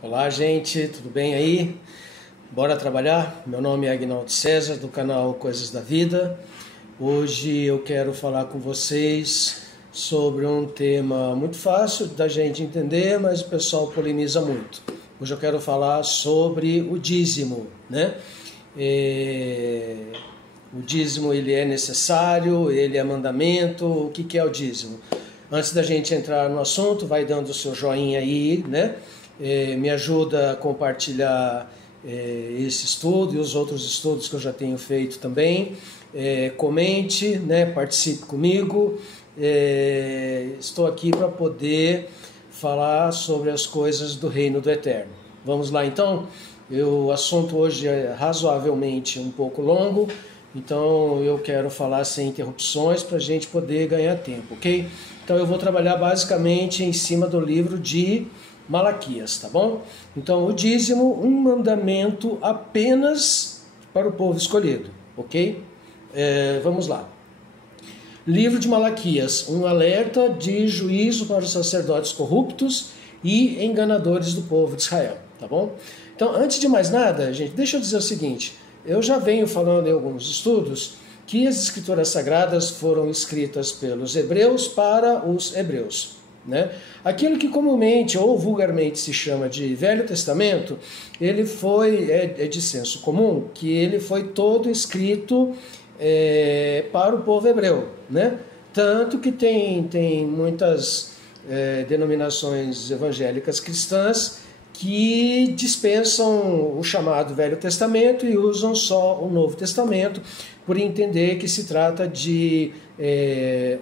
Olá, gente, tudo bem aí? Bora trabalhar? Meu nome é Agnaldo César, do canal Coisas da Vida. Hoje eu quero falar com vocês sobre um tema muito fácil da gente entender, mas o pessoal polemiza muito. Hoje eu quero falar sobre o dízimo, né? O dízimo, ele é necessário, ele é mandamento. O que é o dízimo? Antes da gente entrar no assunto, vai dando o seu joinha aí, né? Me ajuda a compartilhar esse estudo e os outros estudos que eu já tenho feito também. Comente, né? Participe comigo. Estou aqui para poder falar sobre as coisas do reino do Eterno. Vamos lá então? O assunto hoje é razoavelmente um pouco longo, então eu quero falar sem interrupções para a gente poder ganhar tempo, ok? Então eu vou trabalhar basicamente em cima do livro de Malaquias, tá bom? Então o dízimo, um mandamento apenas para o povo escolhido, ok? Vamos lá. Livro de Malaquias, um alerta de juízo para os sacerdotes corruptos e enganadores do povo de Israel, tá bom? Então, antes de mais nada, gente, deixa eu dizer o seguinte, eu já venho falando em alguns estudos que as escrituras sagradas foram escritas pelos hebreus para os hebreus, né? Aquilo que comumente ou vulgarmente se chama de Velho Testamento, ele foi, é de senso comum, que ele foi todo escrito para o povo hebreu, né? Tanto que tem muitas denominações evangélicas cristãs que dispensam o chamado Velho Testamento e usam só o Novo Testamento, por entender que se trata de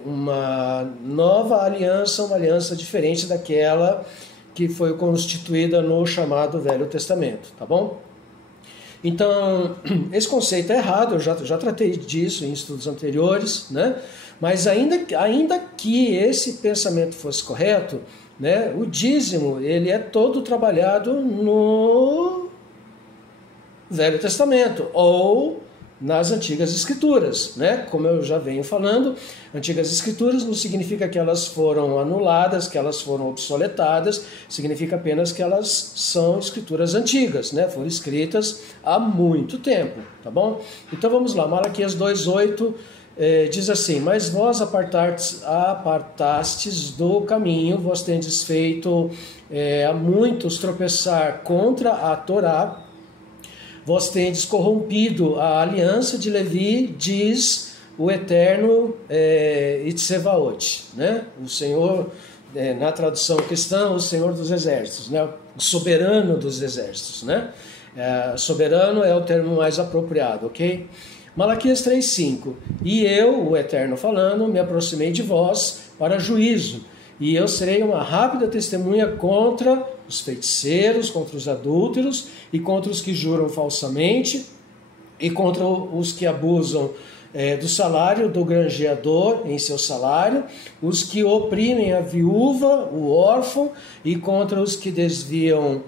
uma nova aliança, uma aliança diferente daquela que foi constituída no chamado Velho Testamento, tá bom? Então, esse conceito é errado, eu já tratei disso em estudos anteriores, né? Mas ainda que esse pensamento fosse correto, né, o dízimo ele é todo trabalhado no Velho Testamento ou nas Antigas Escrituras, né? Como eu já venho falando, Antigas Escrituras não significa que elas foram anuladas, que elas foram obsoletadas, significa apenas que elas são escrituras antigas, né? Foram escritas há muito tempo, tá bom? Então vamos lá, Malaquias 2:8 diz assim: mas vós apartastes do caminho, vós tendes feito a muitos tropeçar contra a Torá, vós tendes corrompido a aliança de Levi, diz o Eterno Itsevaot, né? O Senhor, na tradução cristã, o Senhor dos Exércitos, né? O soberano dos exércitos, né? Soberano é o termo mais apropriado, ok? Malaquias 3:5, e eu, o Eterno falando, me aproximei de vós para juízo, e eu serei uma rápida testemunha contra os feiticeiros, contra os adúlteros, e contra os que juram falsamente, e contra os que abusam do salário do granjeador em seu salário, os que oprimem a viúva, o órfão, e contra os que desviam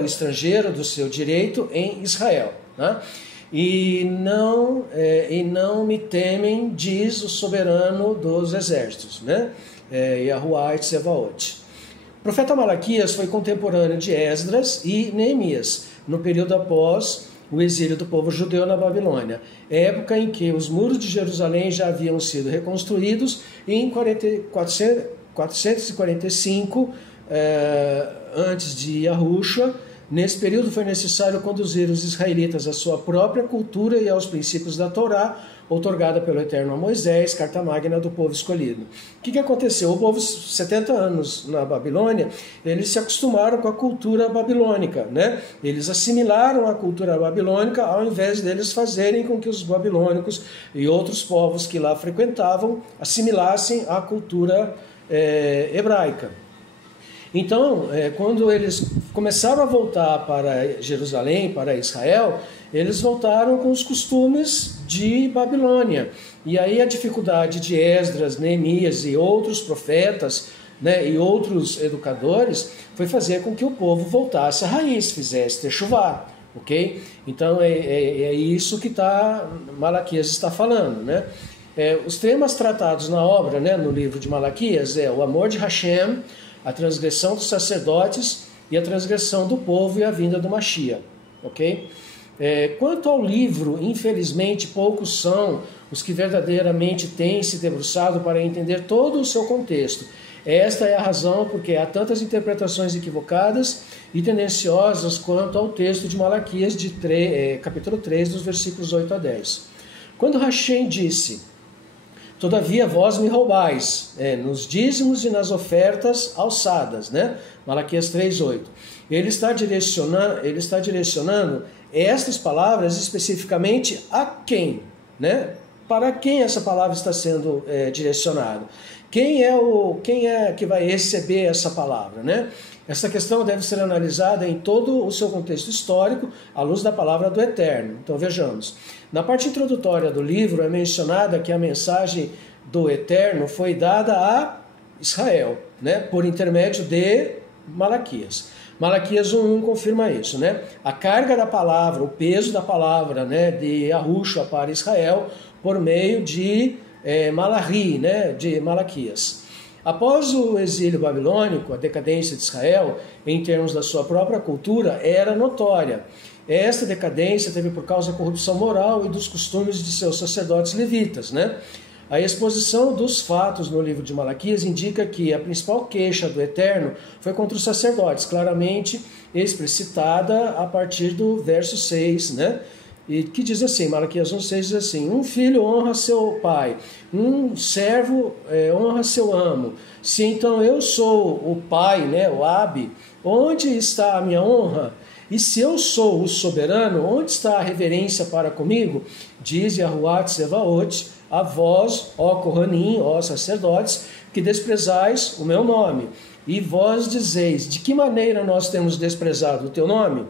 o estrangeiro do seu direito em Israel, né? E não me temem, diz o soberano dos exércitos, né? Yahuwah Tsevaot. O profeta Malaquias foi contemporâneo de Esdras e Neemias, no período após o exílio do povo judeu na Babilônia, época em que os muros de Jerusalém já haviam sido reconstruídos e em 445 antes de Yahushua. Nesse período foi necessário conduzir os israelitas à sua própria cultura e aos princípios da Torá, outorgada pelo Eterno a Moisés, carta magna do povo escolhido. O que aconteceu? O povo, 70 anos na Babilônia, eles se acostumaram com a cultura babilônica, né? Eles assimilaram a cultura babilônica ao invés deles fazerem com que os babilônicos e outros povos que lá frequentavam assimilassem a cultura hebraica. Então, quando eles começaram a voltar para Jerusalém, para Israel, eles voltaram com os costumes de Babilônia. E aí a dificuldade de Esdras, Neemias e outros profetas, né, e outros educadores foi fazer com que o povo voltasse à raiz, fizesse techuvá, ok? Então é isso que Malaquias está falando, né? Os temas tratados na obra, né, no livro de Malaquias, é o amor de Hashem, a transgressão dos sacerdotes e a transgressão do povo e a vinda do Mashiach, ok? Quanto ao livro, infelizmente, poucos são os que verdadeiramente têm se debruçado para entender todo o seu contexto. Esta é a razão porque há tantas interpretações equivocadas e tendenciosas quanto ao texto de Malaquias, capítulo 3, dos versículos 8 a 10. Quando Hashem disse: todavia vós me roubais, nos dízimos e nas ofertas alçadas, né? Malaquias 3:8. Ele está direcionando estas palavras especificamente a quem, né? Para quem essa palavra está sendo direcionada? Quem é que vai receber essa palavra, né? Essa questão deve ser analisada em todo o seu contexto histórico, à luz da palavra do Eterno. Então vejamos. Na parte introdutória do livro é mencionada que a mensagem do Eterno foi dada a Israel, né? Por intermédio de Malaquias. Malaquias 1:1 confirma isso, né? A carga da palavra, o peso da palavra, né, de Yahushua para Israel por meio de Malachi, né, de Malaquias. Após o exílio babilônico, a decadência de Israel, em termos da sua própria cultura, era notória. Esta decadência teve por causa da corrupção moral e dos costumes de seus sacerdotes levitas, né? A exposição dos fatos no livro de Malaquias indica que a principal queixa do Eterno foi contra os sacerdotes, claramente explicitada a partir do verso 6, né? E que diz assim, Malaquias 1:6 diz assim: um filho honra seu pai, um servo honra seu amo. Se então eu sou o pai, né, o Abi, onde está a minha honra? E se eu sou o soberano, onde está a reverência para comigo? Diz Yahuwah Tsevaot: a vós, ó Kohanim, ó sacerdotes, que desprezais o meu nome. E vós dizeis: de que maneira nós temos desprezado o teu nome?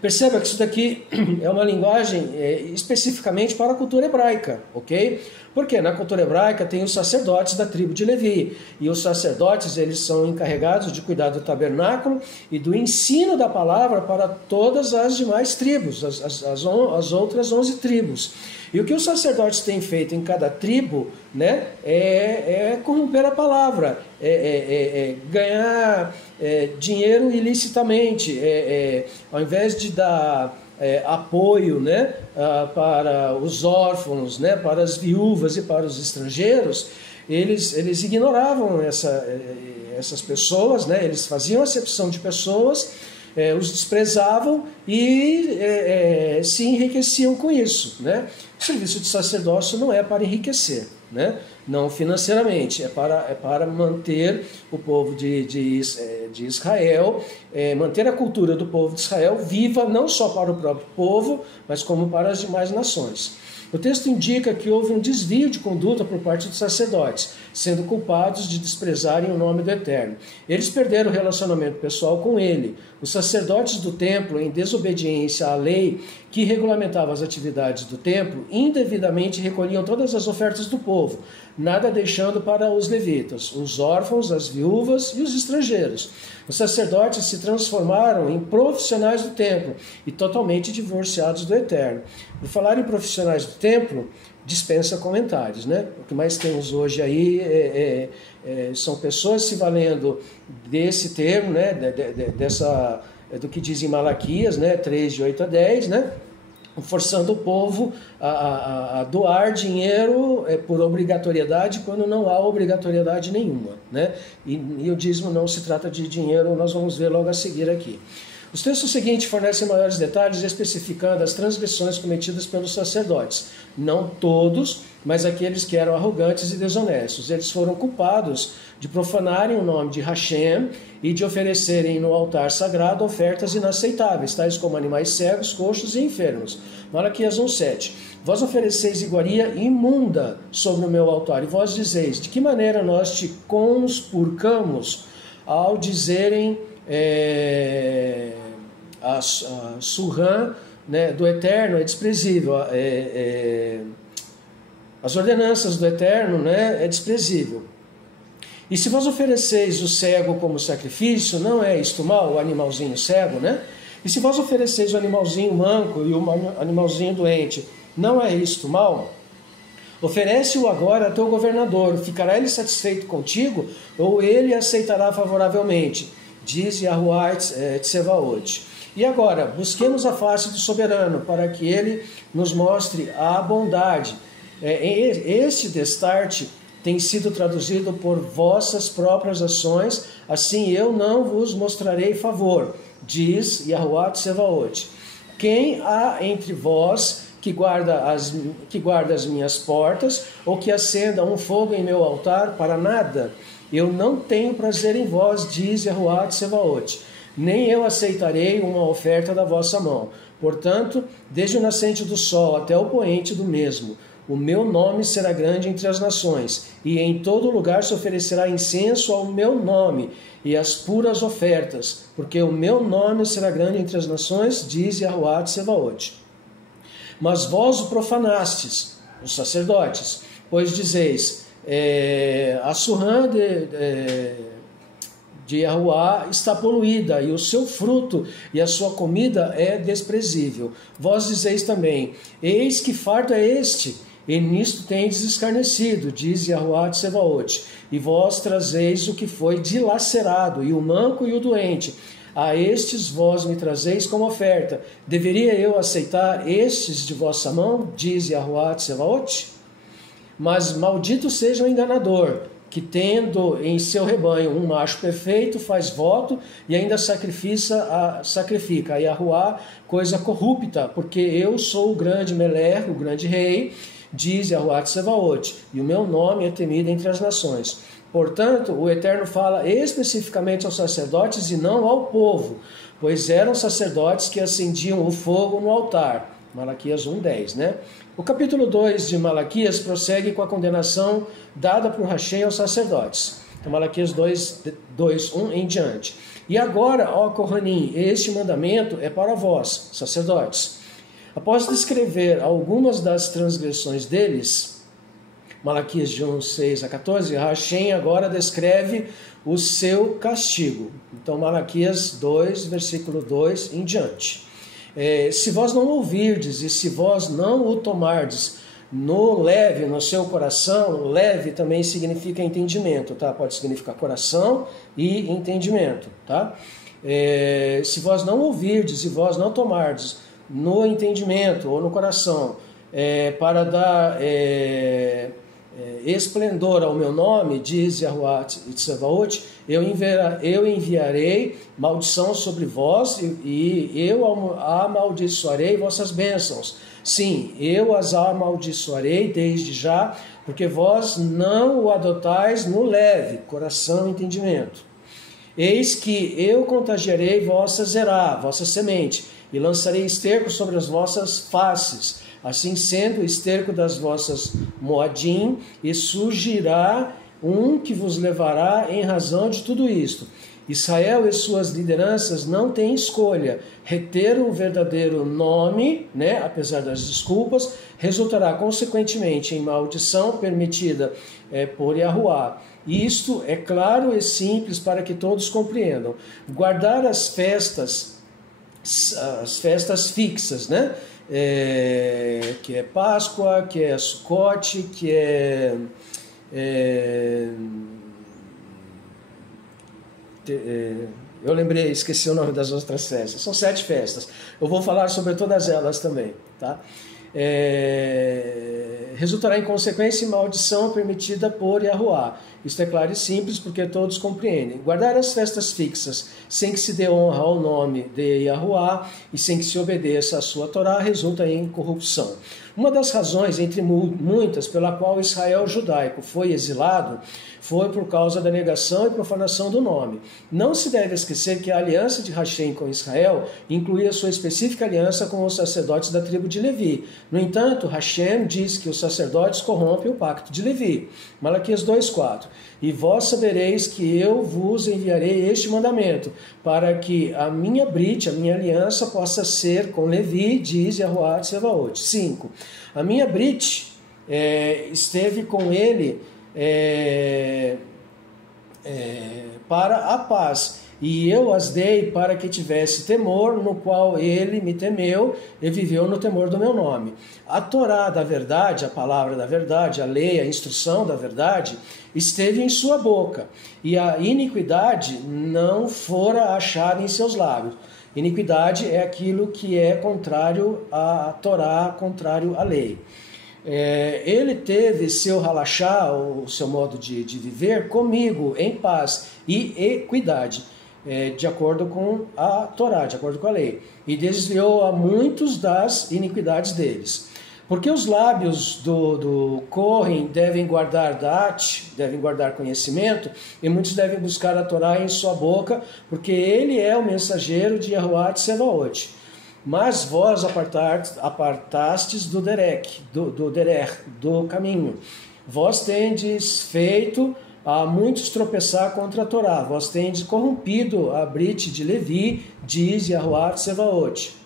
Perceba que isso daqui é uma linguagem especificamente para a cultura hebraica, ok? Porque na cultura hebraica tem os sacerdotes da tribo de Levi, e os sacerdotes eles são encarregados de cuidar do tabernáculo e do ensino da palavra para todas as demais tribos, as outras 11 tribos. E o que os sacerdotes têm feito em cada tribo, né, é corromper a palavra, ganhar dinheiro ilicitamente, ao invés de dar apoio, né, para os órfãos, né, para as viúvas e para os estrangeiros, eles ignoravam essas pessoas, né, eles faziam acepção de pessoas, os desprezavam e se enriqueciam com isso, né? O serviço de sacerdócio não é para enriquecer, né? Não financeiramente, é para manter o povo de Israel, manter a cultura do povo de Israel viva não só para o próprio povo, mas como para as demais nações. O texto indica que houve um desvio de conduta por parte dos sacerdotes, sendo culpados de desprezarem o nome do Eterno. Eles perderam o relacionamento pessoal com ele. Os sacerdotes do templo, em desobediência à lei que regulamentava as atividades do templo, indevidamente recolhiam todas as ofertas do povo, nada deixando para os levitas, os órfãos, as viúvas e os estrangeiros. Os sacerdotes se transformaram em profissionais do templo e totalmente divorciados do Eterno. Por falar em profissionais do templo, dispensa comentários, né? O que mais temos hoje aí são pessoas se valendo desse termo, né? Do que diz em Malaquias, né? 3, de 8 a 10, né? Forçando o povo a doar dinheiro por obrigatoriedade, quando não há obrigatoriedade nenhuma, né? E o dízimo não se trata de dinheiro, nós vamos ver logo a seguir aqui. Os textos seguintes fornecem maiores detalhes especificando as transgressões cometidas pelos sacerdotes. Não todos, mas aqueles que eram arrogantes e desonestos. Eles foram culpados de profanarem o nome de Hashem e de oferecerem no altar sagrado ofertas inaceitáveis, tais como animais cegos, coxos e enfermos. Malaquias 1:7. Vós ofereceis iguaria imunda sobre o meu altar, e vós dizeis: de que maneira nós te conspurcamos? Ao dizerem a Surran, né, do Eterno é desprezível, as ordenanças do Eterno, né, é desprezível. E se vós ofereceis o cego como sacrifício, não é isto mal, o animalzinho cego, né? E se vós ofereceis o animalzinho manco e o animalzinho doente, não é isto mal? Oferece-o agora a teu governador, ficará ele satisfeito contigo, ou ele aceitará favoravelmente? Diz Yahuwah Tsevaot. E agora, busquemos a face do soberano, para que ele nos mostre a bondade. Este destarte tem sido traduzido por vossas próprias ações, assim eu não vos mostrarei favor, diz Yahuwah Tsevaot. Quem há entre vós que guarda as minhas portas, ou que acenda um fogo em meu altar para nada? Eu não tenho prazer em vós, diz Yahuwah Tsevaot, nem eu aceitarei uma oferta da vossa mão. Portanto, desde o nascente do sol até o poente do mesmo, o meu nome será grande entre as nações, e em todo lugar se oferecerá incenso ao meu nome, e as puras ofertas, porque o meu nome será grande entre as nações, diz Yahuwah Tsevaot. Mas vós o profanastes, os sacerdotes, pois dizeis, a surrã de Yahuwah está poluída, e o seu fruto e a sua comida é desprezível. Vós dizeis também, eis que fardo é este, e nisto tendes escarnecido, diz Yahuwah Tsevaot, e vós trazeis o que foi dilacerado, e o manco e o doente, a estes vós me trazeis como oferta. Deveria eu aceitar estes de vossa mão? Diz Yahuwah Tsevaot. Mas maldito seja o enganador, que tendo em seu rebanho um macho perfeito, faz voto e ainda sacrifica a Yahuwah coisa corrupta, porque eu sou o grande Meler, o grande rei, diz Yahuwah Tsevaot, e o meu nome é temido entre as nações. Portanto, o Eterno fala especificamente aos sacerdotes e não ao povo, pois eram sacerdotes que acendiam o fogo no altar. Malaquias 1:10, né? O capítulo 2 de Malaquias prossegue com a condenação dada por Hashem aos sacerdotes. Então, Malaquias 2:1 em diante. E agora, ó Kohanim, este mandamento é para vós, sacerdotes. Após descrever algumas das transgressões deles, Malaquias de 1:6-14, Hashem agora descreve o seu castigo. Então, Malaquias 2, versículo 2 em diante. Se vós não ouvirdes e se vós não o tomardes no leve, no seu coração, leve também significa entendimento, tá? Pode significar coração e entendimento, tá? Se vós não ouvirdes e vós não tomardes no entendimento ou no coração, para dar esplendor ao meu nome, diz Yahuwah Tsevaot, eu enviarei maldição sobre vós e eu amaldiçoarei vossas bênçãos. Sim, eu as amaldiçoarei desde já, porque vós não o adotais no leve, coração e entendimento. Eis que eu contagiarei vossa zerá, vossa semente, e lançarei esterco sobre as vossas faces. Assim sendo, o esterco das vossas moadim, e surgirá um que vos levará em razão de tudo isto. Israel e suas lideranças não têm escolha. Reter o verdadeiro nome, né, apesar das desculpas, resultará consequentemente em maldição permitida por Yahuwah. Isto é claro e simples para que todos compreendam. Guardar as festas fixas, né? Que é Páscoa, que é Sucote, que eu lembrei, esqueci o nome das outras festas. São 7 festas. Eu vou falar sobre todas elas também, tá? Resultará em consequência e maldição permitida por Yahuwah. Isto é claro e simples porque todos compreendem. Guardar as festas fixas sem que se dê honra ao nome de Yahuwah e sem que se obedeça a sua Torá resulta em corrupção. Uma das razões, entre muitas, pela qual Israel judaico foi exilado foi por causa da negação e profanação do nome. Não se deve esquecer que a aliança de Hashem com Israel incluía sua específica aliança com os sacerdotes da tribo de Levi. No entanto, Hashem diz que os sacerdotes corrompem o pacto de Levi. Malaquias 2:4. E vós sabereis que eu vos enviarei este mandamento, para que a minha brit, a minha aliança, possa ser com Levi, diz Yahuwah Tsevaot. 5. A minha brit esteve com ele para a paz, E eu as dei para que tivesse temor, no qual ele me temeu e viveu no temor do meu nome. A Torá da verdade, a palavra da verdade, a lei, a instrução da verdade, esteve em sua boca, e a iniquidade não fora achada em seus lábios. Iniquidade é aquilo que é contrário à Torá, contrário à lei. Ele teve seu halachá, o seu modo de viver, comigo, em paz e equidade, de acordo com a Torá, de acordo com a lei, e desviou a muitos das iniquidades deles. Porque os lábios do Kohen devem guardar dat, devem guardar conhecimento, e muitos devem buscar a Torá em sua boca, porque ele é o mensageiro de Yahuwah Tsevaot. Mas vós apartastes do derek, do caminho. Vós tendes feito a muitos tropeçar contra a Torá. Vós tendes corrompido a Brit de Levi, diz Yahuwah Tsevaot.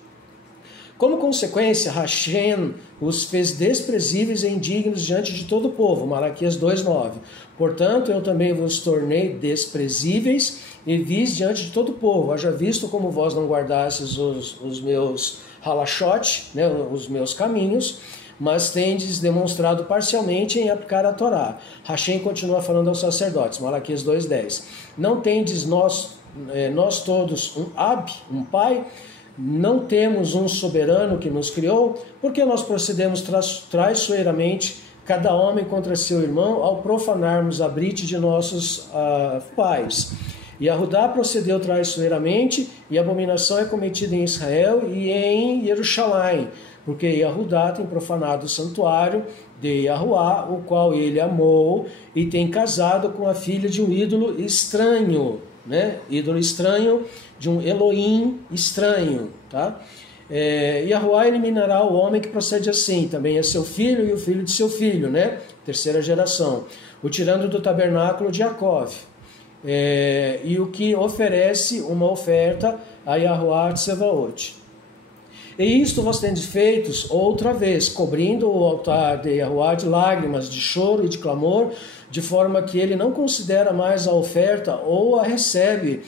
Como consequência, Hashem os fez desprezíveis e indignos diante de todo o povo. Malaquias 2,9. Portanto, eu também vos tornei desprezíveis e vis diante de todo o povo. Haja visto como vós não guardastes os meus halachot, né, os meus caminhos, mas tendes demonstrado parcialmente em aplicar a Torá. Hashem continua falando aos sacerdotes, Malaquias 2,10. Não tendes nós todos um Ab, um pai? Não temos um soberano que nos criou? Porque nós procedemos traiçoeiramente, cada homem contra seu irmão, ao profanarmos a brite de nossos pais. E Yahudá procedeu traiçoeiramente, e a abominação é cometida em Israel e em Jerusalém, porque Yahudá tem profanado o santuário de Yahuwá, o qual ele amou, e tem casado com a filha de um ídolo estranho, né? Ídolo estranho, de um Elohim estranho, tá? Yahuwá eliminará o homem que procede assim, também é seu filho e o filho de seu filho, né? Terceira geração, o tirando do tabernáculo de Jacov, e o que oferece uma oferta a Yahuwah Tsevaot. E isto vós tendes feitos outra vez, cobrindo o altar de Yahuwá de lágrimas, de choro e de clamor, de forma que ele não considera mais a oferta ou a recebe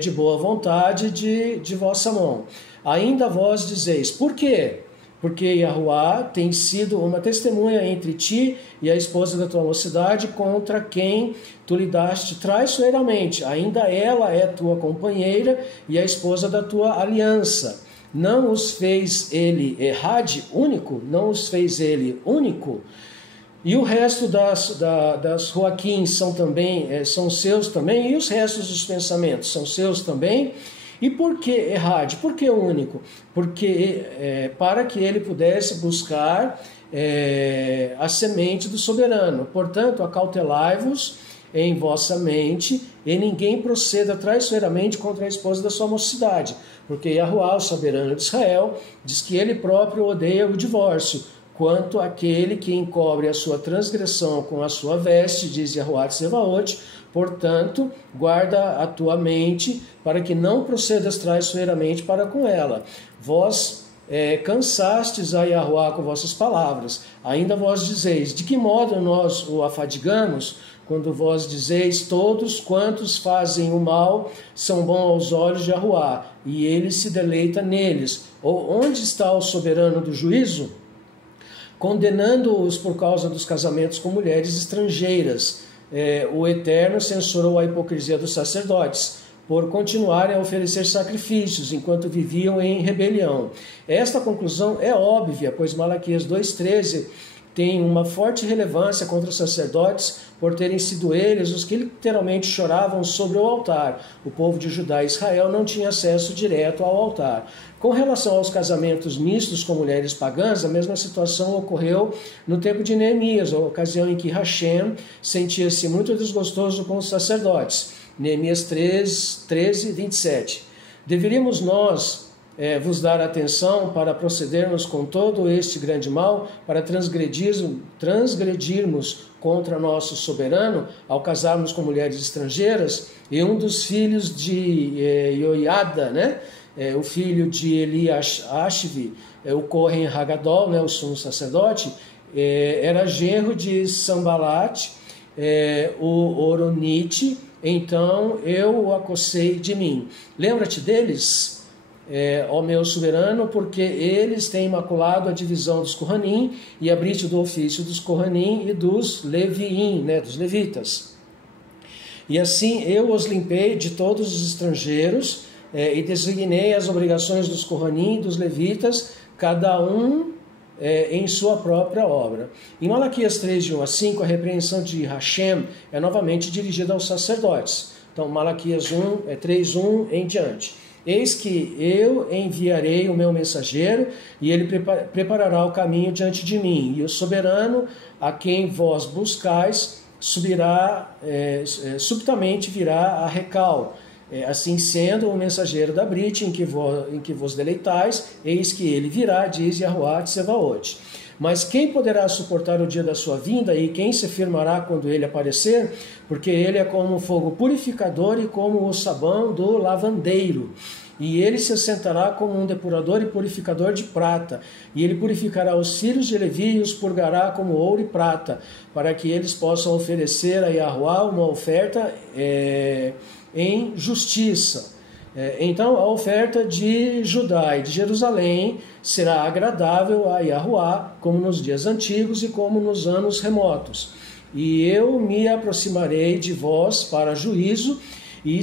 de boa vontade de vossa mão. Ainda vós dizeis, por quê? Porque Yahuwá tem sido uma testemunha entre ti e a esposa da tua mocidade, contra quem tu lhe daste traiçoeiramente. Ainda ela é tua companheira e a esposa da tua aliança. Não os fez ele errade, único? Não os fez ele único? E o resto das Joaquim são seus também, e os restos dos pensamentos são seus também. E por que errade? Por que único? Porque para que ele pudesse buscar a semente do soberano. Portanto, acautelai-vos em vossa mente, e ninguém proceda traiçoeiramente contra a esposa da sua mocidade, porque Yahuwá, o soberano de Israel, diz que ele próprio odeia o divórcio, quanto aquele que encobre a sua transgressão com a sua veste, diz Yahuwá Tsevaot. Portanto, guarda a tua mente, para que não procedas traiçoeiramente para com ela. Vós cansastes a Yahuwá com vossas palavras. Ainda vós dizeis, de que modo nós o afadigamos? Quando vós dizeis, todos quantos fazem o mal são bons aos olhos de Yahuwá, e ele se deleita neles. Ou onde está o soberano do juízo? Condenando-os por causa dos casamentos com mulheres estrangeiras. O Eterno censurou a hipocrisia dos sacerdotes, por continuarem a oferecer sacrifícios, enquanto viviam em rebelião. Esta conclusão é óbvia, pois Malaquias 2,13 tem uma forte relevância contra os sacerdotes, por terem sido eles os que literalmente choravam sobre o altar. O povo de Judá e Israel não tinha acesso direto ao altar. Com relação aos casamentos mistos com mulheres pagãs, a mesma situação ocorreu no tempo de Neemias, a ocasião em que Hashem sentia-se muito desgostoso com os sacerdotes. Neemias 13, 27. Deveríamos nós vos dar atenção para procedermos com todo este grande mal, para transgredirmos contra nosso soberano, ao casarmos com mulheres estrangeiras? E um dos filhos de Ioiada, né? O filho de Eliashvi, o Kohen Hagadol, né? O sumo sacerdote, era genro de Sambalat, o Oronite, então eu o acossei de mim. Lembra-te deles, ó meu soberano, porque eles têm imaculado a divisão dos Kohanim e a brite do ofício dos Kohanim e dos Leviim, né, dos levitas. E assim eu os limpei de todos os estrangeiros e designei as obrigações dos Kohanim e dos levitas, cada um em sua própria obra. Em Malaquias 3, de 1 a 5, a repreensão de Hashem é novamente dirigida aos sacerdotes. Então, Malaquias 3, 1 em diante. Eis que eu enviarei o meu mensageiro, e ele preparará o caminho diante de mim. E o soberano, a quem vós buscais, subitamente virá a Recal. Assim sendo, o mensageiro da brite em que vos deleitais, eis que ele virá, diz Yahuwah Tsevaot. Mas quem poderá suportar o dia da sua vinda, e quem se firmará quando ele aparecer? Porque ele é como um fogo purificador e como o sabão do lavandeiro. E ele se assentará como um depurador e purificador de prata. E ele purificará os filhos de Levi e os purgará como ouro e prata, para que eles possam oferecer a Yahuwah uma oferta em justiça. Então a oferta de Judá e de Jerusalém será agradável a Yahuwah, como nos dias antigos e como nos anos remotos. E eu me aproximarei de vós para juízo, e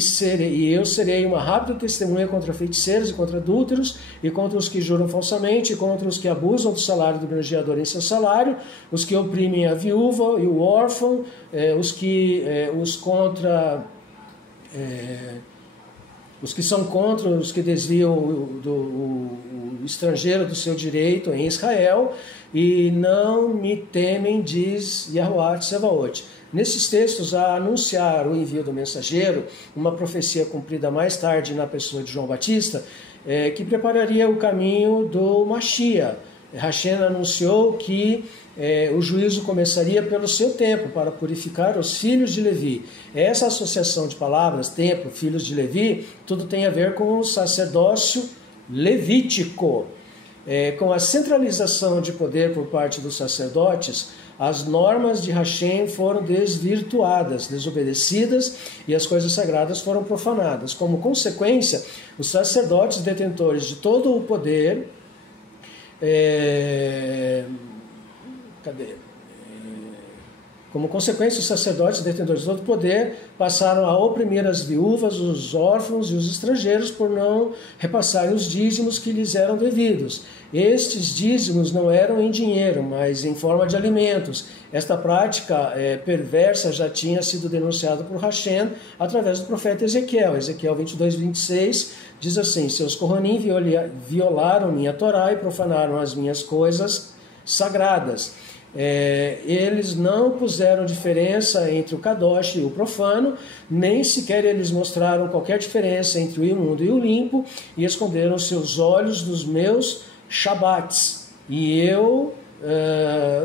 eu serei uma rápida testemunha contra feiticeiros e contra adúlteros, e contra os que juram falsamente, e contra os que abusam do salário do granjeador em seu salário, os que oprimem a viúva e o órfão, os que são contra, os que desviam o estrangeiro do seu direito em Israel, e não me temem, diz Yahuwah Tsevaot. Nesses textos, a anunciar o envio do mensageiro, uma profecia cumprida mais tarde na pessoa de João Batista, que prepararia o caminho do Mashiach. Hashem anunciou que o juízo começaria pelo seu templo, para purificar os filhos de Levi. Essa associação de palavras, templo, filhos de Levi, tudo tem a ver com o sacerdócio levítico. Com a centralização de poder por parte dos sacerdotes, as normas de Hashem foram desvirtuadas, desobedecidas, e as coisas sagradas foram profanadas. Como consequência, os sacerdotes detentores de todo o poder Como consequência, os sacerdotes detentores de todo o poder passaram a oprimir as viúvas, os órfãos e os estrangeiros por não repassarem os dízimos que lhes eram devidos. Estes dízimos não eram em dinheiro, mas em forma de alimentos. Esta prática perversa já tinha sido denunciada por Hashem através do profeta Ezequiel. Ezequiel 22, 26 diz assim: seus Kohanim violaram minha Torá e profanaram as minhas coisas sagradas. Eles não puseram diferença entre o Kadosh e o profano, nem sequer eles mostraram qualquer diferença entre o imundo e o limpo, e esconderam seus olhos dos meus Shabbats, e eu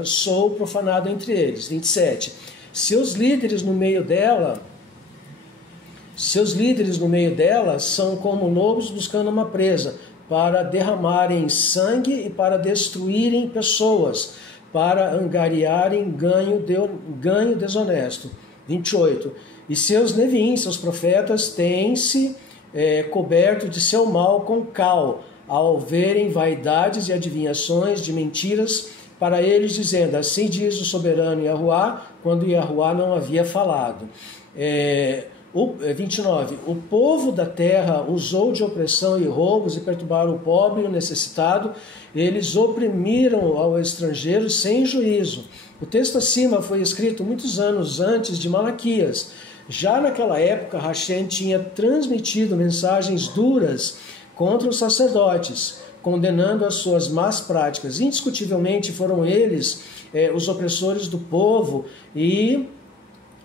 sou profanado entre eles. 27. Seus líderes no meio dela são como lobos buscando uma presa, para derramarem sangue e para destruírem pessoas, para angariarem ganho desonesto. 28. E seus Neviim, seus profetas, têm-se coberto de seu mal com cal, ao verem vaidades e adivinhações de mentiras para eles, dizendo: assim diz o soberano Yahuwah, quando Yahuwah não havia falado. 29. O povo da terra usou de opressão e roubos e perturbaram o pobre e o necessitado. Eles oprimiram ao estrangeiro sem juízo. O texto acima foi escrito muitos anos antes de Malaquias. Já naquela época, Hashem tinha transmitido mensagens duras contra os sacerdotes, condenando as suas más práticas. Indiscutivelmente foram eles os opressores do povo, e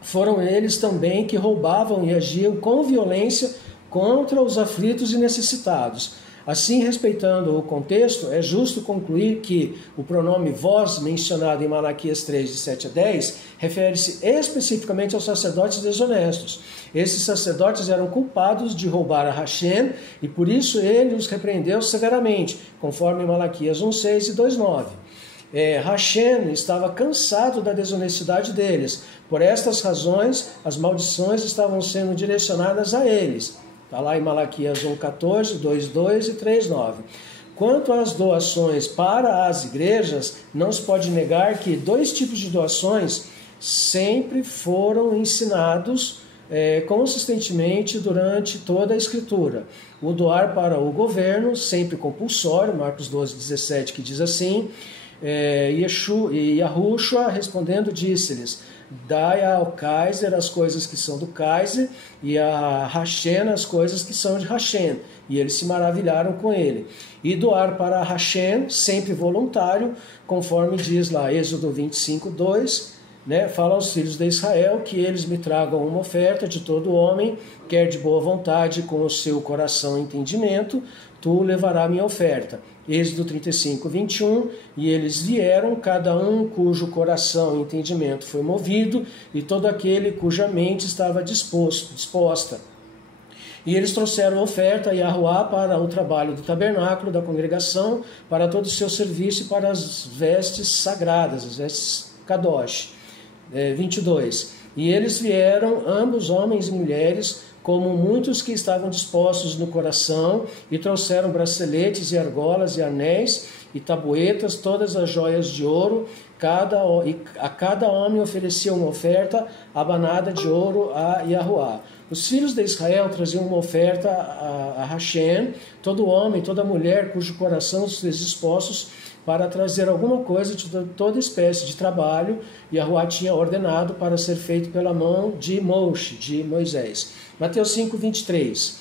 foram eles também que roubavam e agiam com violência contra os aflitos e necessitados. Assim, respeitando o contexto, é justo concluir que o pronome vós, mencionado em Malaquias 3, de 7 a 10, refere-se especificamente aos sacerdotes desonestos. Esses sacerdotes eram culpados de roubar a Hashem, e por isso ele os repreendeu severamente, conforme Malaquias 1, 6 e 2, 9. Hashem estava cansado da desonestidade deles. Por estas razões, as maldições estavam sendo direcionadas a eles. Está lá em Malaquias 1,14, 2,2 e 3,9. Quanto às doações para as igrejas, não se pode negar que 2 tipos de doações sempre foram ensinados consistentemente durante toda a Escritura. O doar para o governo, sempre compulsório, Marcos 12,17, que diz assim, e Yahushua respondendo disse-lhes, dai ao Kaiser as coisas que são do Kaiser e a Hashem as coisas que são de Hashem. E eles se maravilharam com ele. E doar para Hashem, sempre voluntário, conforme diz lá Êxodo 25:2, né? Fala aos filhos de Israel que eles me tragam uma oferta de todo homem, quer de boa vontade, com o seu coração e entendimento, tu levarás minha oferta. Êxodo 35:21, e eles vieram, cada um cujo coração e entendimento foi movido, e todo aquele cuja mente estava disposta. E eles trouxeram a oferta e Yahuá para o trabalho do tabernáculo, da congregação, para todo o seu serviço e para as vestes sagradas, as vestes Kadosh. 22. E eles vieram, ambos homens e mulheres, como muitos que estavam dispostos no coração, e trouxeram braceletes e argolas e anéis e tabuetas, todas as joias de ouro, a cada homem oferecia uma oferta abanada de ouro a Yahuá. Os filhos de Israel traziam uma oferta a Hashem, todo homem, toda mulher cujo coração esteja dispostos para trazer alguma coisa de toda espécie de trabalho, Yahuá tinha ordenado para ser feito pela mão de Moshe, de Moisés. Mateus 5:23.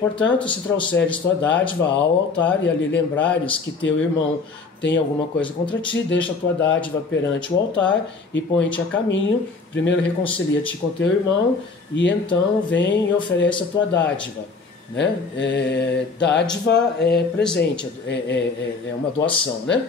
Portanto, se trouxeres tua dádiva ao altar e ali lembrares que teu irmão tem alguma coisa contra ti, deixa a tua dádiva perante o altar e põe-te a caminho. Primeiro reconcilia-te com teu irmão e então vem e oferece a tua dádiva. Né? Dádiva é presente, é uma doação. Né?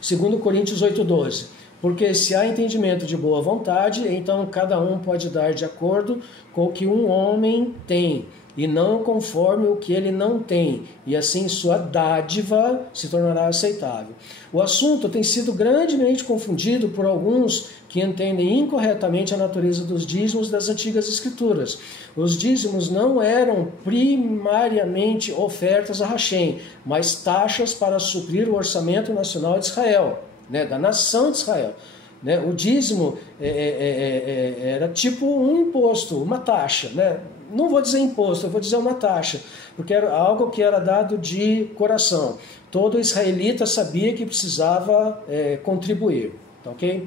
2 Coríntios 8:12. Porque se há entendimento de boa vontade, então cada um pode dar de acordo com o que um homem tem, e não conforme o que ele não tem, e assim sua dádiva se tornará aceitável. O assunto tem sido grandemente confundido por alguns que entendem incorretamente a natureza dos dízimos das antigas escrituras. Os dízimos não eram primariamente ofertas a Hashem, mas taxas para suprir o orçamento nacional de Israel, né, da nação de Israel. Né? O dízimo era tipo um imposto, uma taxa, né? Não vou dizer imposto, eu vou dizer uma taxa, porque era algo que era dado de coração. Todo israelita sabia que precisava contribuir, tá, ok?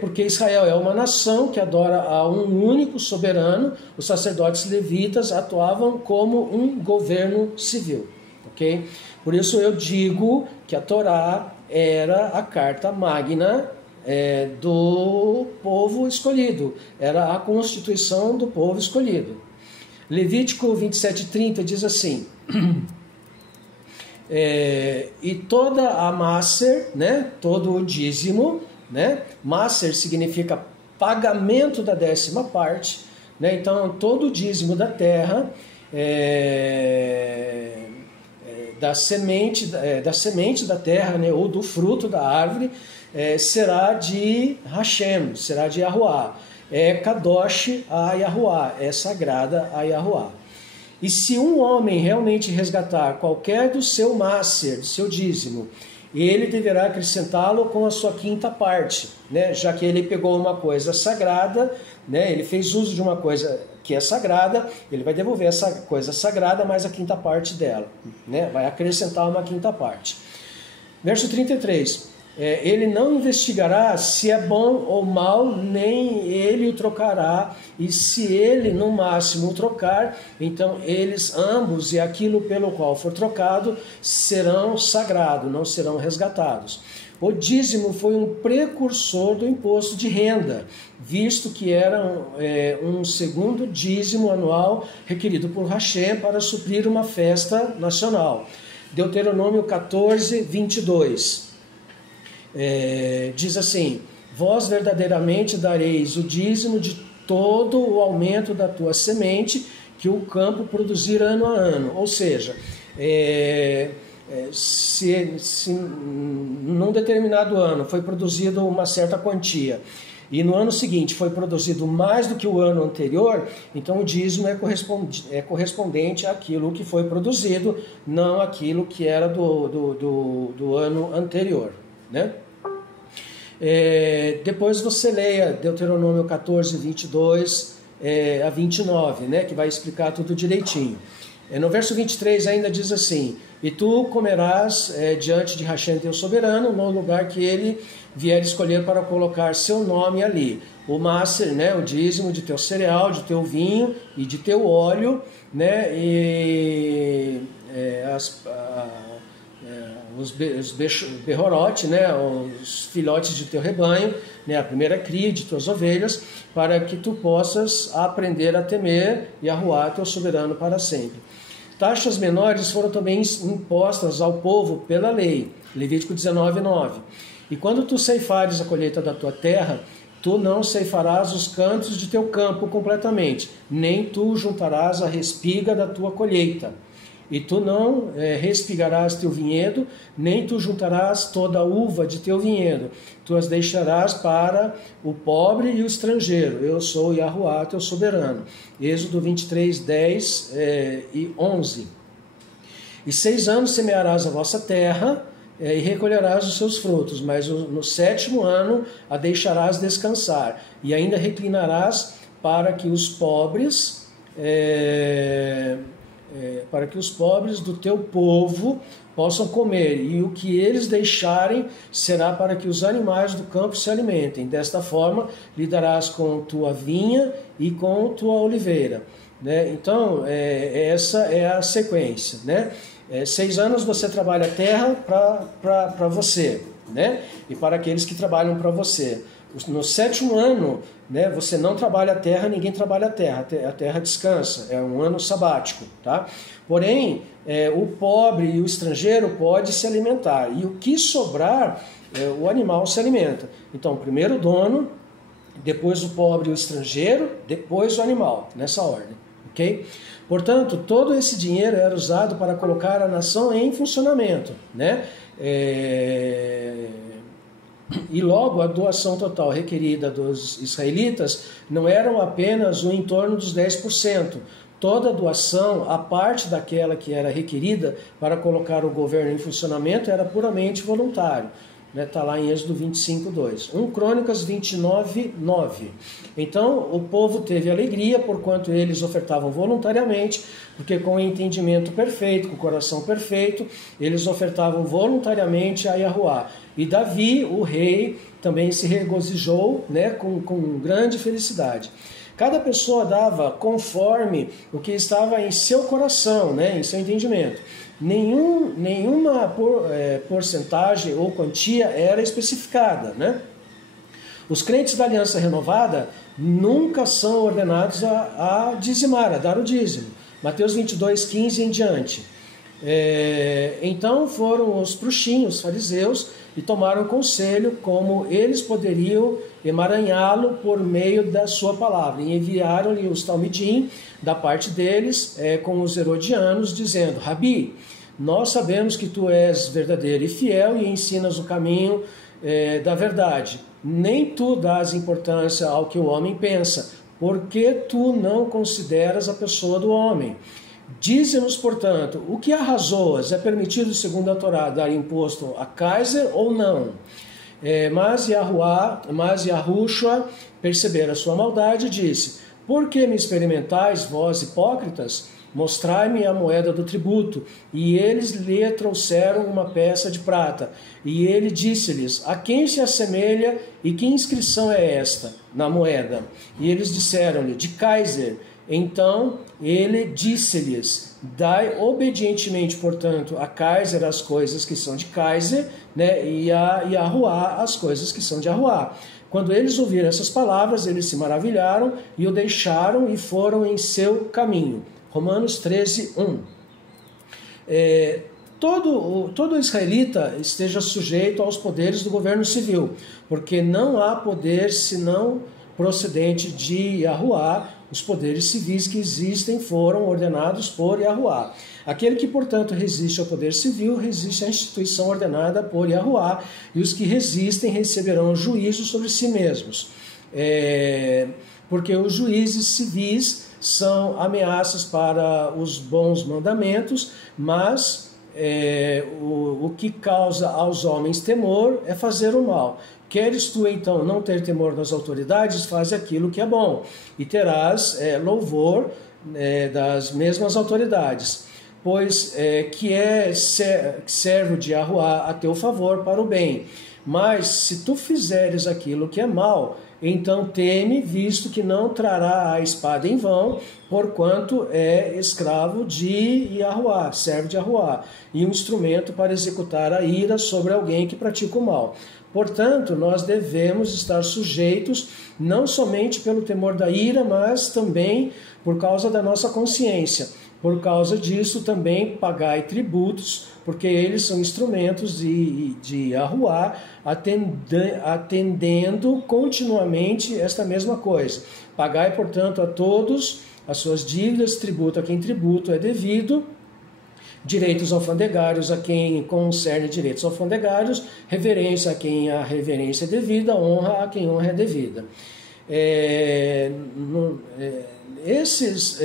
Porque Israel é uma nação que adora a um único soberano, os sacerdotes levitas atuavam como um governo civil, ok? Por isso eu digo que a Torá era a carta magna do povo escolhido, era a constituição do povo escolhido. Levítico 27:30 diz assim, e toda a máser, né, todo o dízimo, né, máser significa pagamento da 10ª parte, né, então todo o dízimo da terra, da semente da terra, né, ou do fruto da árvore, será de Hashem, será de Yahuá. Kadosh a Yahuá, é sagrada a Yahuá. E se um homem realmente resgatar qualquer do seu máser, do seu dízimo, ele deverá acrescentá-lo com a sua 5ª parte, né? Já que ele pegou uma coisa sagrada, né? Ele fez uso de uma coisa que é sagrada, ele vai devolver essa coisa sagrada mais a 5ª parte dela, né? Vai acrescentar uma 5ª parte. Verso 33. Ele não investigará se é bom ou mal, nem ele o trocará, e se ele no máximo o trocar, então eles ambos e aquilo pelo qual for trocado serão sagrados, não serão resgatados. O dízimo foi um precursor do imposto de renda, visto que era um segundo dízimo anual requerido por Hashem para suprir uma festa nacional. Deuteronômio 14:22. Diz assim, vós verdadeiramente dareis o dízimo de todo o aumento da tua semente que o campo produzir ano a ano. Ou seja, se num determinado ano foi produzido uma certa quantia e no ano seguinte foi produzido mais do que o ano anterior, então o dízimo é correspondente àquilo que foi produzido, não àquilo que era do ano anterior, né? Depois você leia Deuteronômio 14, 22 a 29, né, que vai explicar tudo direitinho. No verso 23 ainda diz assim: e tu comerás diante de Hashem teu soberano, no lugar que ele vier escolher para colocar seu nome ali. O maser, né, o dízimo de teu cereal, de teu vinho e de teu óleo, né, e os berrorote, né, os filhotes de teu rebanho, né, a primeira cria de tuas ovelhas, para que tu possas aprender a temer e arruar teu soberano para sempre. Taxas menores foram também impostas ao povo pela lei, Levítico 19, 9. E quando tu ceifares a colheita da tua terra, tu não ceifarás os cantos de teu campo completamente, nem tu juntarás a respiga da tua colheita. E tu não respigarás teu vinhedo, nem tu juntarás toda a uva de teu vinhedo. Tu as deixarás para o pobre e o estrangeiro. Eu sou Yahuwá, teu soberano. Êxodo 23, 10 e 11. E 6 anos semearás a vossa terra e recolherás os seus frutos, mas no 7º ano a deixarás descansar. E ainda reclinarás para que os pobres... para que os pobres do teu povo possam comer, e o que eles deixarem será para que os animais do campo se alimentem. Desta forma, lidarás com tua vinha e com tua oliveira. Né? Então, essa é a sequência. Né? 6 anos você trabalha a terra para você, né? E para aqueles que trabalham para você. No 7º ano, né, você não trabalha a terra, ninguém trabalha a terra descansa, é um ano sabático, tá? Porém, o pobre e o estrangeiro pode se alimentar, e o que sobrar, o animal se alimenta. Então, primeiro o dono, depois o pobre e o estrangeiro, depois o animal, nessa ordem, ok? Portanto, todo esse dinheiro era usado para colocar a nação em funcionamento, né? E logo a doação total requerida dos israelitas não eram apenas o entorno dos 10%. Toda doação, a parte daquela que era requerida para colocar o governo em funcionamento, era puramente voluntário. Está lá em Êxodo 25, 2. 1 Crônicas 29, 9. Então o povo teve alegria, porquanto eles ofertavam voluntariamente, porque com o entendimento perfeito, com o coração perfeito, eles ofertavam voluntariamente a Yahuwá. E Davi, o rei, também se regozijou, né, com grande felicidade. Cada pessoa dava conforme o que estava em seu coração, né, em seu entendimento. Nenhuma porcentagem ou quantia era especificada, né? Os crentes da Aliança Renovada nunca são ordenados a dizimar, a dar o dízimo. Mateus 22, 15 em diante. Então foram os pruxinhos, os fariseus, e tomaram conselho como eles poderiam emaranhá-lo por meio da sua palavra. E enviaram-lhe os talmidim da parte deles com os herodianos, dizendo: Rabi, nós sabemos que tu és verdadeiro e fiel e ensinas o caminho da verdade. Nem tu dás importância ao que o homem pensa, porque tu não consideras a pessoa do homem. Dize-nos, portanto, o que arrazoas? É permitido, segundo a Torá, dar imposto a Kaiser ou não? Mas Yahushua, perceber a sua maldade, disse: por que me experimentais, vós hipócritas? Mostrai-me a moeda do tributo. E eles lhe trouxeram uma peça de prata. E ele disse-lhes: a quem se assemelha e que inscrição é esta na moeda? E eles disseram-lhe: de Kaiser. Então ele disse-lhes: dai obedientemente, portanto, a Kaiser as coisas que são de Kaiser, né, e a Yahuwá as coisas que são de Yahuwá. Quando eles ouviram essas palavras, eles se maravilharam e o deixaram e foram em seu caminho. Romanos 13, 1. Todo israelita esteja sujeito aos poderes do governo civil, porque não há poder senão procedente de Yahuwá, Os poderes civis que existem foram ordenados por Yahuwah. Aquele que, portanto, resiste ao poder civil, resiste à instituição ordenada por Yahuwah, e os que resistem receberão juízo sobre si mesmos. Porque os juízes civis são ameaças para os bons mandamentos, mas o que causa aos homens temor é fazer o mal. Queres tu, então, não ter temor das autoridades? Faz aquilo que é bom, e terás louvor das mesmas autoridades, pois que é servo de Yahuwah a teu favor para o bem. Mas se tu fizeres aquilo que é mal, então teme, visto que não trará a espada em vão, porquanto é escravo de Yahuwah, servo de Yahuwah, e um instrumento para executar a ira sobre alguém que pratica o mal. Portanto, nós devemos estar sujeitos não somente pelo temor da ira, mas também por causa da nossa consciência. Por causa disso, também pagai tributos, porque eles são instrumentos de Yahuwah, atendendo continuamente esta mesma coisa. Pagai, portanto, a todos as suas dívidas, tributo a quem tributo é devido, direitos alfandegários a quem concerne direitos alfandegários, reverência a quem a reverência é devida, honra a quem honra é devida. Esses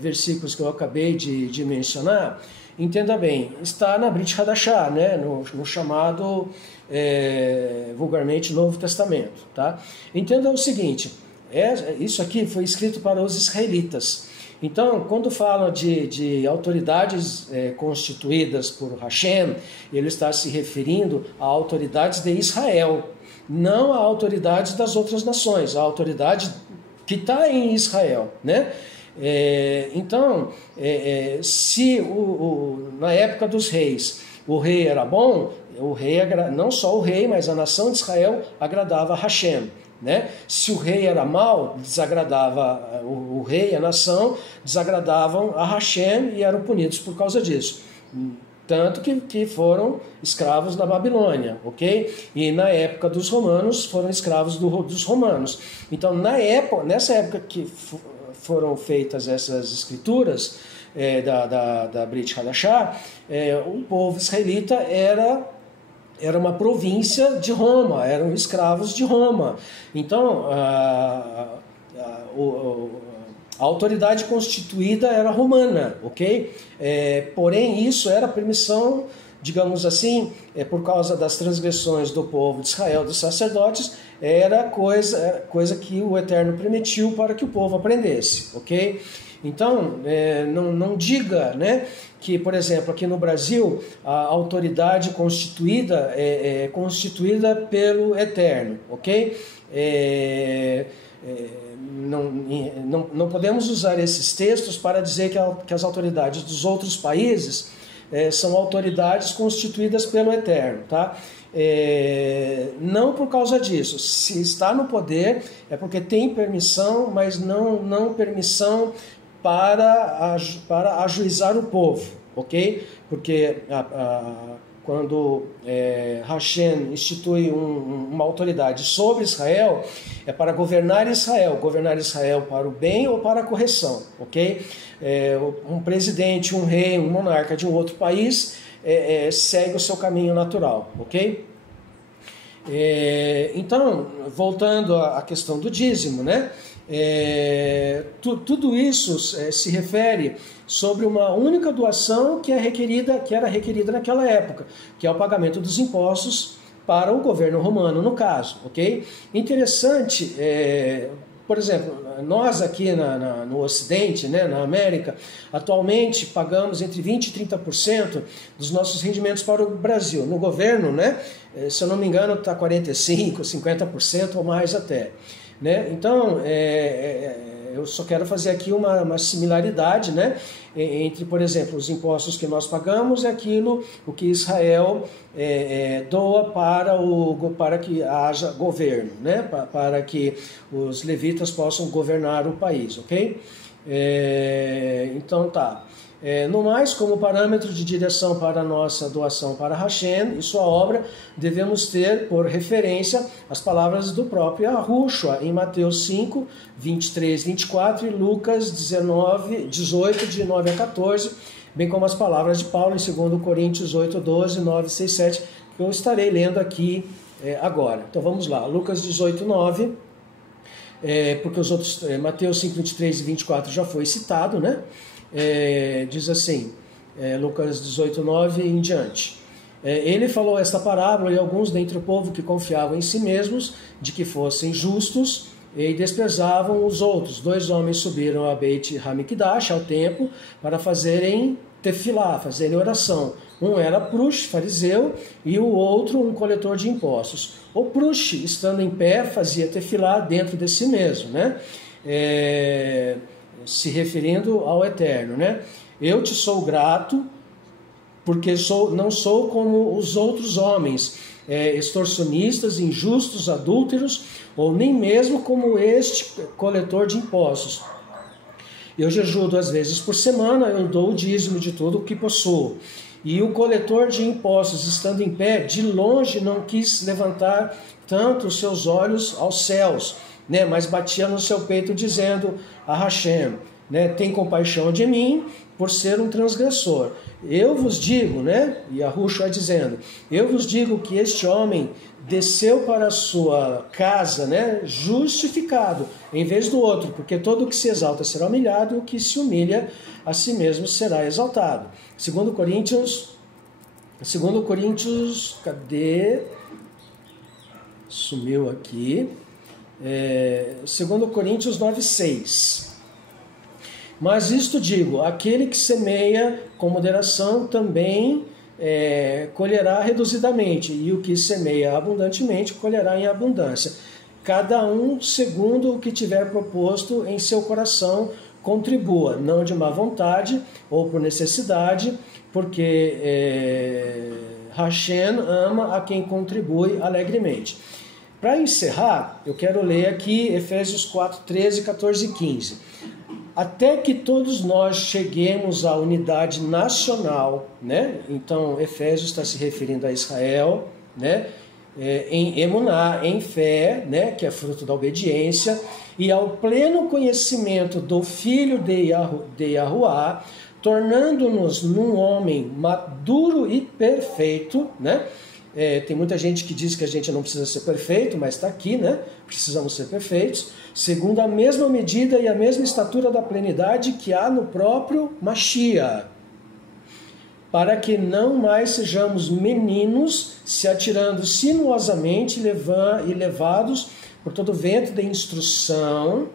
versículos que eu acabei de mencionar, entenda bem, está na Brit Hadashah, né, no chamado vulgarmente Novo Testamento. Tá? Entenda o seguinte, isso aqui foi escrito para os israelitas. Então, quando fala de autoridades constituídas por Hashem, ele está se referindo a autoridades de Israel, não a autoridades das outras nações, a autoridade que está em Israel, né? Então, se na época dos reis o rei era bom, não só o rei, mas a nação de Israel agradava a Hashem. Né? Se o rei era mau, desagradava o rei, a nação, desagradavam a Hashem e eram punidos por causa disso. Tanto que foram escravos na Babilônia, ok? E na época dos romanos, foram escravos dos romanos. Então, nessa época que foram feitas essas escrituras da Brit Hadashah, o povo israelita era uma província de Roma, eram escravos de Roma. Então, a autoridade constituída era romana, ok? Porém, isso era permissão, digamos assim, por causa das transgressões do povo de Israel, dos sacerdotes, era coisa que o Eterno permitiu para que o povo aprendesse, ok? Então, não diga, né, que, por exemplo, aqui no Brasil, a autoridade constituída é constituída pelo Eterno, ok? Não podemos usar esses textos para dizer que as autoridades dos outros países são autoridades constituídas pelo Eterno, tá? Não por causa disso. Se está no poder, é porque tem permissão, mas não permissão para ajuizar o povo, ok? Porque quando Hashem institui uma autoridade sobre Israel, é para governar Israel para o bem ou para a correção, ok? Um presidente, um rei, um monarca de um outro país segue o seu caminho natural, ok? Então, voltando à questão do dízimo, né? Tudo isso se refere sobre uma única doação que era requerida naquela época, que é o pagamento dos impostos para o governo romano, no caso, ok? Interessante, por exemplo, nós aqui no Ocidente, né, na América, atualmente pagamos entre 20% e 30% dos nossos rendimentos para o Brasil. No governo, né, se eu não me engano, está 45%, 50% ou mais até. Né? Então, eu só quero fazer aqui uma similaridade, né, entre, por exemplo, os impostos que nós pagamos e o que Israel doa para que haja governo, né, para que os levitas possam governar o país, ok? Então tá. No mais, como parâmetro de direção para a nossa doação para Hashem e sua obra, devemos ter por referência as palavras do próprio Yahushua em Mateus 5, 23, 24 e Lucas 19, 18, de 9 a 14, bem como as palavras de Paulo em 2 Coríntios 8, 12, 9, 6, 7, que eu estarei lendo aqui agora. Então vamos lá, Lucas 18, 9, porque os outros, Mateus 5, 23 e 24 já foi citado, né? Diz assim, Lucas 18, 9 em diante. Ele falou esta parábola e alguns dentre o povo que confiavam em si mesmos de que fossem justos e desprezavam os outros. 2 homens subiram a Beit Hamikdash, ao templo, para fazerem tefilá, fazerem oração. Um era Prush, fariseu, e o outro um coletor de impostos. O Prush, estando em pé, fazia tefilá dentro de si mesmo, né? Se referindo ao Eterno, né? Eu te sou grato, porque não sou como os outros homens, extorsionistas, injustos, adúlteros, ou nem mesmo como este coletor de impostos. Eu jejuo 2 vezes por semana, eu dou o dízimo de tudo o que possuo. E o coletor de impostos, estando em pé, de longe não quis levantar tanto os seus olhos aos céus, né? Mas batia no seu peito dizendo a Hashem, né? Tem compaixão de mim por ser um transgressor. Eu vos digo, né? E Yahushua dizendo, eu vos digo que este homem desceu para a sua casa, né? Justificado, em vez do outro, porque todo o que se exalta será humilhado e o que se humilha a si mesmo será exaltado. 2 Coríntios, cadê? Sumiu aqui. 2 Coríntios 9,6. Mas isto digo, aquele que semeia com moderação também colherá reduzidamente, e o que semeia abundantemente colherá em abundância. Cada um segundo o que tiver proposto em seu coração, contribua, não de má vontade ou por necessidade, porque Hashem ama a quem contribui alegremente. Para encerrar, eu quero ler aqui Efésios 4, 13, 14 e 15. Até que todos nós cheguemos à unidade nacional, né? Então, Efésios está se referindo a Israel, né? Em emuná, em fé, né? Que é fruto da obediência, e ao pleno conhecimento do Filho de Yahuwá, tornando-nos num homem maduro e perfeito, né? Tem muita gente que diz que a gente não precisa ser perfeito, mas está aqui, né? Precisamos ser perfeitos, segundo a mesma medida e a mesma estatura da plenidade que há no próprio Mashiach, para que não mais sejamos meninos, se atirando sinuosamente e levados por todo vento de instrução,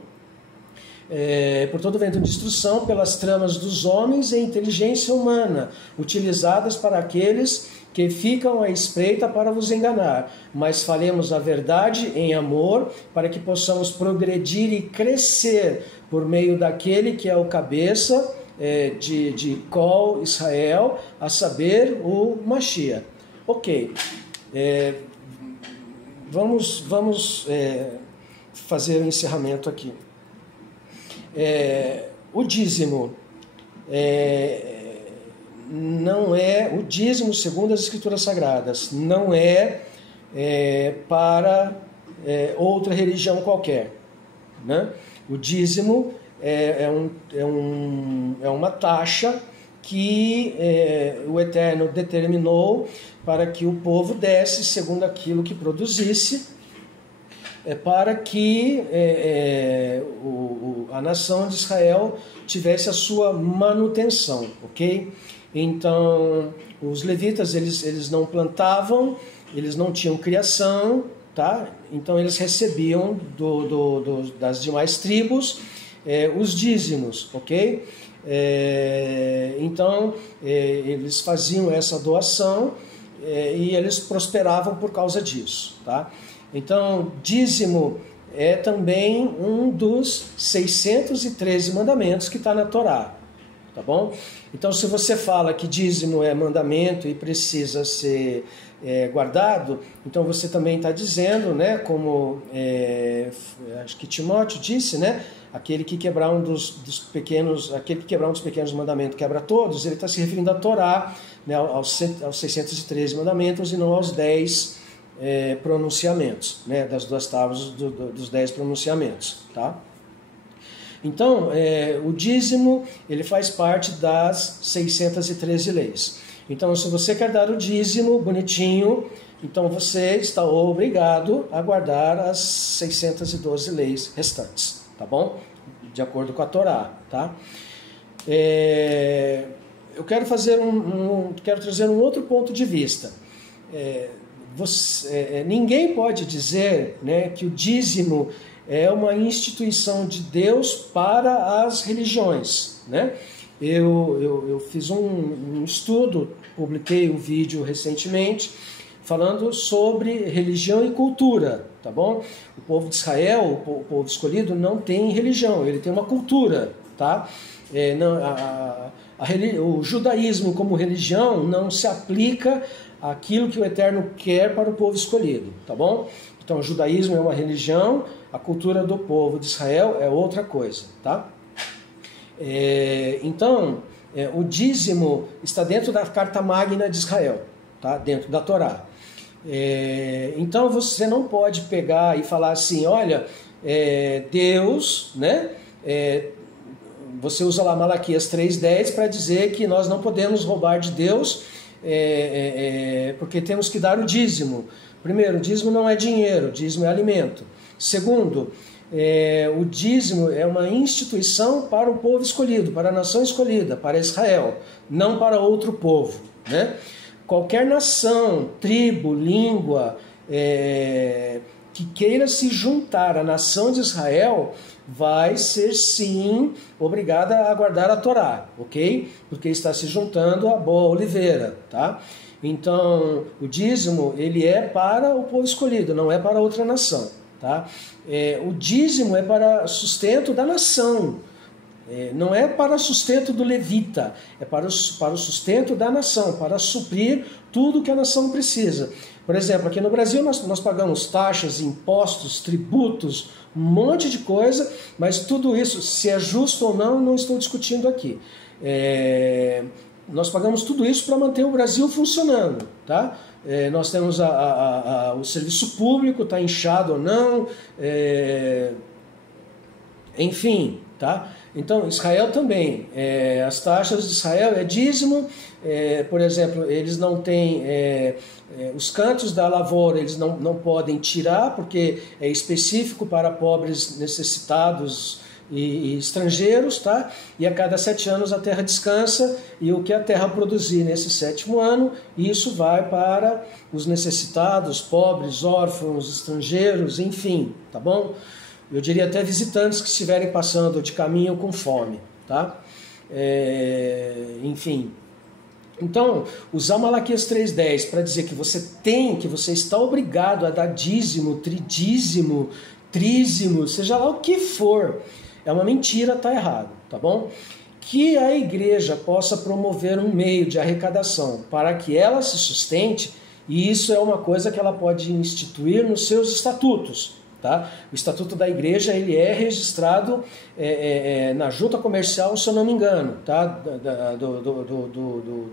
pelas tramas dos homens e inteligência humana, utilizadas para aqueles que ficam à espreita para vos enganar, mas falemos a verdade em amor, para que possamos progredir e crescer por meio daquele que é o cabeça de Kol Israel, a saber, o Mashiach. Ok, vamos fazer o encerramento aqui. O dízimo não é o dízimo, segundo as Escrituras Sagradas, não é para outra religião qualquer, né? O dízimo é uma taxa que o Eterno determinou para que o povo desse segundo aquilo que produzisse, para que a nação de Israel tivesse a sua manutenção, ok? Então, os levitas, eles não plantavam, eles não tinham criação, tá? Então, eles recebiam das demais tribos os dízimos, ok? Então, eles faziam essa doação e eles prosperavam por causa disso, tá? Então, dízimo é também um dos 613 mandamentos que está na Torá, tá bom? Então, se você fala que dízimo é mandamento e precisa ser guardado, então você também está dizendo, né, como acho que Timóteo disse, né, aquele que quebrar dos pequenos mandamentos quebra todos, ele está se referindo à Torá, né, aos 613 mandamentos e não aos 10 pronunciamentos, né, das 2 tábuas dos 10 pronunciamentos, tá? Então, o dízimo, ele faz parte das 613 leis. Então, se você quer dar o dízimo bonitinho, então você está obrigado a guardar as 612 leis restantes, tá bom? De acordo com a Torá, tá? Eu quero trazer um outro ponto de vista. Ninguém pode dizer, né, que o dízimo é uma instituição de Deus para as religiões, né? Eu fiz um estudo, publiquei um vídeo recentemente, falando sobre religião e cultura, tá bom? O povo de Israel, o povo escolhido, não tem religião, ele tem uma cultura, tá? O judaísmo como religião não se aplica àquilo que o Eterno quer para o povo escolhido, tá bom? Então, o judaísmo é uma religião, a cultura do povo de Israel é outra coisa, tá? O dízimo está dentro da Carta Magna de Israel, tá? Dentro da Torá. Então você não pode pegar e falar assim, olha, Deus, né? Você usa lá Malaquias 3:10 para dizer que nós não podemos roubar de Deus, porque temos que dar o dízimo. Primeiro, o dízimo não é dinheiro, o dízimo é alimento. Segundo, o dízimo é uma instituição para o povo escolhido, para a nação escolhida, para Israel, não para outro povo, né? Qualquer nação, tribo, língua que queira se juntar à nação de Israel vai ser sim obrigada a guardar a Torá, ok? Porque está se juntando à boa oliveira, tá? Então, o dízimo, ele é para o povo escolhido, não é para outra nação, tá? O dízimo é para sustento da nação, não é para sustento do levita, é para o sustento da nação, para suprir tudo que a nação precisa. Por exemplo, aqui no Brasil nós pagamos taxas, impostos, tributos, um monte de coisa, mas tudo isso, se é justo ou não, não estou discutindo aqui. Nós pagamos tudo isso para manter o Brasil funcionando, tá? Nós temos o serviço público, está inchado ou não, enfim, tá? Então, Israel também, as taxas de Israel é dízimo, por exemplo, eles não têm, os cantos da lavoura eles não podem tirar, porque é específico para pobres necessitados e estrangeiros, tá? E a cada 7 anos a terra descansa, e o que a terra produzir nesse 7º ano, isso vai para os necessitados, pobres, órfãos, estrangeiros, enfim, tá bom? Eu diria até visitantes que estiverem passando de caminho com fome, tá? Enfim. Então, usar Malaquias 3:10 para dizer que você está obrigado a dar dízimo, tridízimo, trízimo, seja lá o que for, é uma mentira, está errado, tá bom? Que a igreja possa promover um meio de arrecadação para que ela se sustente, e isso é uma coisa que ela pode instituir nos seus estatutos. Tá? O estatuto da igreja ele é registrado na junta comercial, se eu não me engano, tá?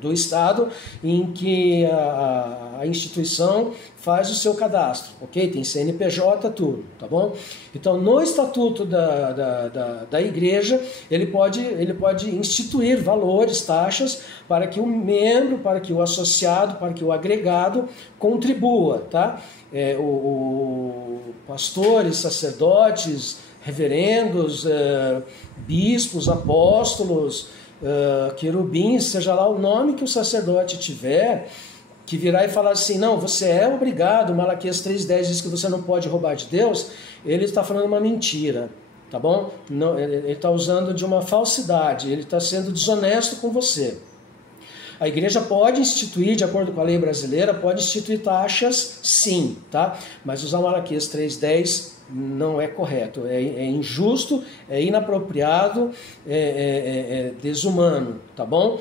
do estado em que a instituição faz o seu cadastro, ok? Tem CNPJ, tudo, tá bom? Então, no estatuto da igreja, ele pode instituir valores, taxas, para que o membro, para que o associado, para que o agregado contribua, tá? Pastores, sacerdotes, reverendos, bispos, apóstolos, querubins, seja lá o nome que o sacerdote tiver, que virar e falar assim, não, você é obrigado, Malaquias 3:10 diz que você não pode roubar de Deus, ele está falando uma mentira, tá bom? Não, ele está usando de uma falsidade, ele está sendo desonesto com você. A igreja pode instituir, de acordo com a lei brasileira, pode instituir taxas, sim, tá? Mas usar Malaquias 3:10 não é correto, é injusto, é inapropriado, é desumano, tá bom?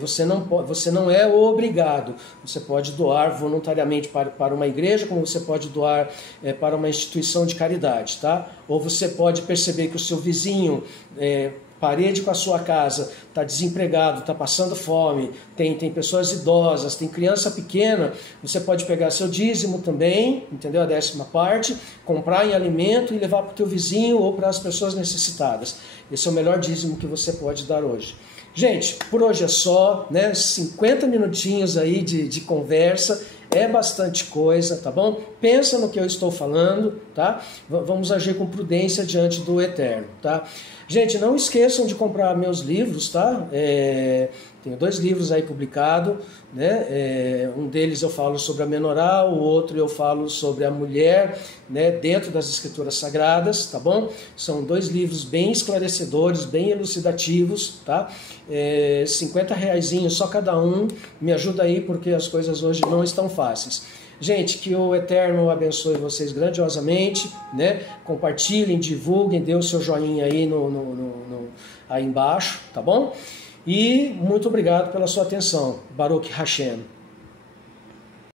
Você não é obrigado, você pode doar voluntariamente para uma igreja, como você pode doar para uma instituição de caridade, tá? Ou você pode perceber que o seu vizinho, parede com a sua casa, está desempregado, está passando fome, tem pessoas idosas, tem criança pequena, você pode pegar seu dízimo também, entendeu? A 10ª parte, comprar em alimento e levar para o teu vizinho ou para as pessoas necessitadas. Esse é o melhor dízimo que você pode dar hoje. Gente, por hoje é só, né? 50 minutinhos aí de conversa, é bastante coisa, tá bom? Pensa no que eu estou falando, tá? Vamos agir com prudência diante do Eterno, tá? Gente, não esqueçam de comprar meus livros, tá? Tenho 2 livros aí publicados, né? Um deles eu falo sobre a menorá, o outro eu falo sobre a mulher, né? Dentro das Escrituras Sagradas, tá bom? São 2 livros bem esclarecedores, bem elucidativos, tá? 50 reaisinhos só cada um, me ajuda aí porque as coisas hoje não estão fáceis. Gente, que o Eterno abençoe vocês grandiosamente, né? Compartilhem, divulguem, dê o seu joinha aí aí embaixo, tá bom? E muito obrigado pela sua atenção. Baruch Hashem.